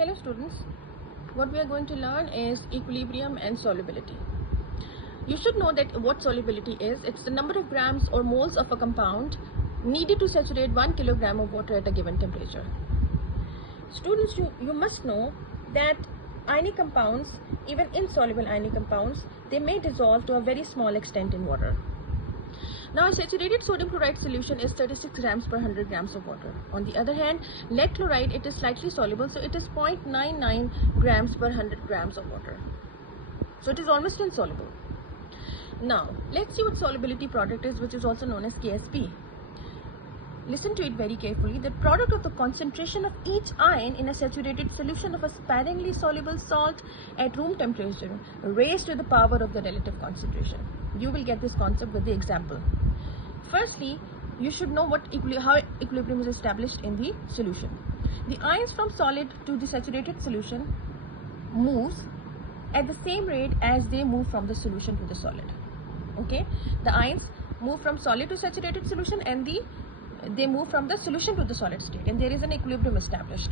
Hello students, what we are going to learn is equilibrium and solubility. You should know that what solubility is. It's the number of grams or moles of a compound needed to saturate 1 kilogram of water at a given temperature. Students, you must know that ionic compounds, even insoluble ionic compounds, they may dissolve to a very small extent in water. Now, a saturated sodium chloride solution is 36 grams per 100 grams of water. On the other hand, lead chloride, it is slightly soluble, so it is 0.99 grams per 100 grams of water. So it is almost insoluble. Now, let's see what solubility product is, which is also known as KSP. Listen to it very carefully. The product of the concentration of each ion in a saturated solution of a sparingly soluble salt at room temperature raised to the power of the relative concentration. You will get this concept with the example. Firstly, you should know how equilibrium is established in the solution. The ions from solid to the saturated solution moves at the same rate as they move from the solution to the solid. Okay, the ions move from solid to saturated solution and they move from the solution to the solid state, and there is an equilibrium established.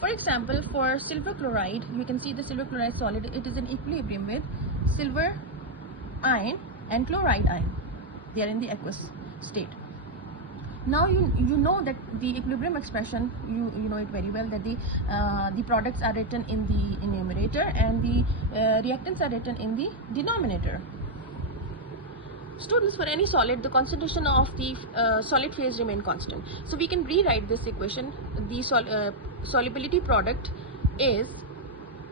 For example, for silver chloride, you can see the silver chloride solid, it is in equilibrium with silver ion and chloride ion. They are in the aqueous state. Now you know that the equilibrium expression, you know it very well, that the products are written in the numerator and the reactants are written in the denominator. Students, for any solid, the concentration of the solid phase remain constant. So we can rewrite this equation. The solubility product is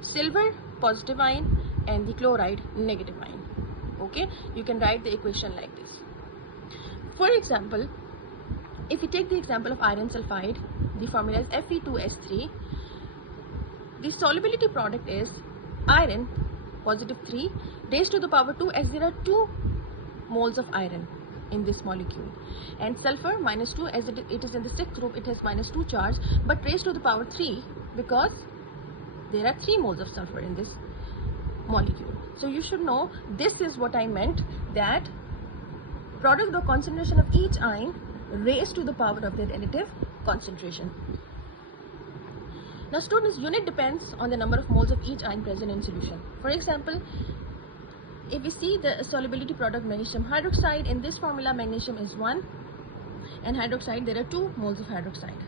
silver positive ion and the chloride negative ion. Okay, you can write the equation like this. For example, if we take the example of iron sulfide, the formula is Fe2S3. The solubility product is iron positive 3 raised to the power 2, as there are 2 moles of iron in this molecule, and sulfur minus 2, as it is in the 6th group, it has minus 2 charge, but raised to the power 3 because there are 3 moles of sulfur in this molecule. So you should know, this is what I meant, that product of concentration of each ion raised to the power of their relative concentration. Now students, unit depends on the number of moles of each ion present in solution. For example, if we see the solubility product magnesium hydroxide, in this formula magnesium is 1 and hydroxide, there are 2 moles of hydroxide.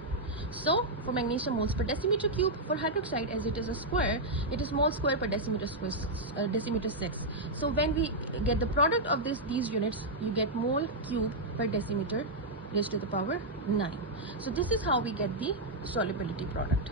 So for magnesium, moles per decimeter cube. For hydroxide, as it is a square, it is mole square per decimeter 6. So when we get the product of these units, you get mole cube per decimeter raised to the power 9. So this is how we get the solubility product.